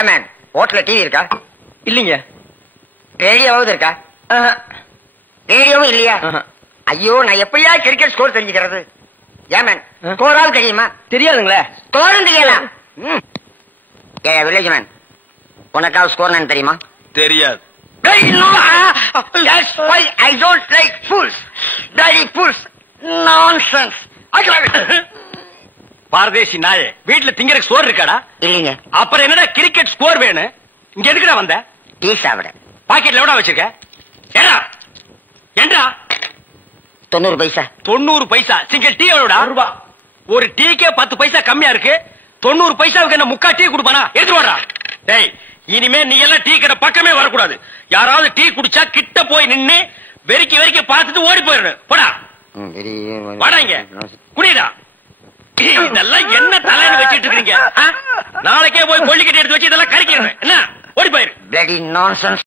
ஹோட்டல்ல டிவி இருக்கா? இல்லீங்க. ரேடியோவாவது இருக்கா? ரேடியோவும் இல்லையா? ஐயோ, நான் எப்படியா கிரிக்கெட் ஸ்கோர் தெரிஞ்சுக்கிறது? ஏமன், ஸ்கோராவது தெரியுமா? தெரியாதுங்களே. ஸ்கோரும் தெரியலாம். வில்லேஜ் மேன், உனக்காவது ஸ்கோர் என்னன்னு தெரியுமா? தெரியாது. That's why I don't like fools. Bloody fools. Nonsense. பாரதேசி நாயே, வீட்டுல திங்கறதுக்கு சோறு இருக்காடா? இல்லீங்க. அப்புறம் என்னடா கிரிக்கெட் ஸ்கோர் வேணும்? இங்க எதுக்குடா வந்த? டீ சாப்பிட. பாக்கெட்ல எவ்வளவு வச்சிருக்க? ஏடா ஏண்டா 90 பைசா. 90 பைசா. Single tea எவ்வளவுடா? ரூபா. ஒரு டீக்கே 10 பைசா கம்மியா இருக்கு. 90 பைசாவுக்கு என்ன முக்கா டீ குடுப்பானா? எடுத்து வாடா. டேய், இனிமே நீ எல்லாம் டீ கடை பக்கமே வரக்கூடாது. யாராவது டீ குடிச்சா கிட்ட போய் நின்னு வெறிக்கி வெறிக்கி பார்த்துட்டு ஓடி போயிரு. போடா வாடா, இங்க குடிடா. இதெல்லாம் என்ன தலைன்னு வச்சிட்டு இருக்கீங்க? நாளைக்கே போய் கொல்லிக்கட்டி எடுத்து வச்சு இதெல்லாம் கறிக்கிறேன். என்ன ஓடி போயிரு. Bloody nonsense.